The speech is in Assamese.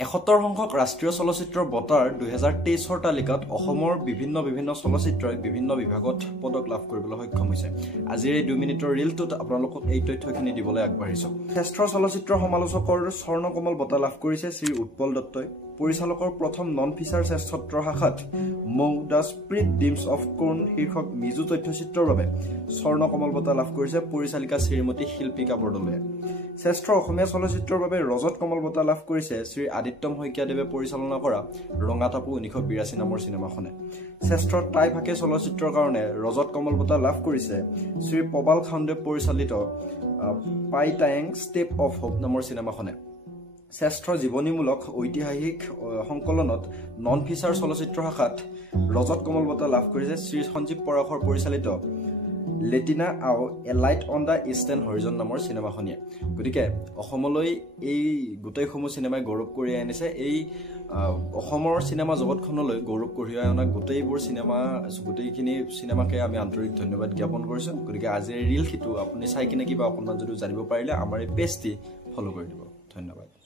৭১ সংখ্যক ৰাষ্ট্ৰীয় চলচ্চিত্ৰ বঁটাৰ 2023 তালিকাত অসমৰ বিভিন্ন চলচ্চিত্ৰই বিভিন্ন বিভাগত পদক লাভ কৰিবলৈ সক্ষম হৈছে। আজিৰ এই 2 মিনিটৰ ৰিলটোত আপোনালোকক এই তথ্যখিনি দিবলৈ আগবাঢ়িছো। শ্ৰেষ্ঠ চলচ্চিত্ৰ সমালোচকৰ স্বৰ্ণকমল বঁটা লাভ কৰিছে শ্ৰী উৎপল দত্তই। পৰিচালকৰ প্ৰথম নন ফিচাৰ শ্ৰেষ্ঠত্বৰ শাখাত মৌ দ্য স্প্ৰিট ডিমছ অফ কৰ্ণ শীৰ্ষক মিজু তথ্যচিত্ৰৰ বাবে স্বৰ্ণকমল বঁটা লাভ কৰিছে পৰিচালিকা শ্ৰীমতী শিল্পিকা বৰদলৈয়ে। শ্ৰেষ্ঠ অসমীয়া চলচ্চিত্ৰৰ বাবে ৰজত কমল বঁটা লাভ কৰিছে শ্ৰী আদিত্যম শইকীয়াদেৱে পৰিচালনা কৰা ৰঙাটাপু 1982 নামৰ চিনেমাখনে। শ্ৰেষ্ঠ টাই ভাষী চলচ্চিত্ৰৰ কাৰণে ৰজত কমল বঁটা লাভ কৰিছে শ্ৰী প্ৰবাল খাণ্ডে পৰিচালিত পাই টায়েং ষ্টেপ অফ হোপ নামৰ চিনেমাখনে। শ্ৰেষ্ঠ জীৱনীমূলক ঐতিহাসিক সংকলনত নন ফিচাৰ চলচ্চিত্ৰ শাখাত ৰজত কমল বঁটা লাভ কৰিছে শ্ৰী সঞ্জীৱ পৰাশৰ পৰিচালিত লেটিনা আও a light on the eastern horizon নামৰ চিনেমাখনিয়ে। গতিকে অসমলৈ এই গোটেইসমূহ চিনেমাই গৌৰৱ কঢ়িয়াই আনিছে। এই অসমৰ চিনেমা জগতখনলৈ গৌৰৱ কঢ়িয়াই অনা গোটেইখিনি চিনেমাকে আমি আন্তৰিক ধন্যবাদ জ্ঞাপন কৰিছো। গতিকে আজিৰ ৰিল সিটো আপুনি চাই কিনে কিবা অকণমান যদি জানিব পাৰিলে আমাৰ এই পেজটি ফ'ল' কৰি দিব। ধন্যবাদ।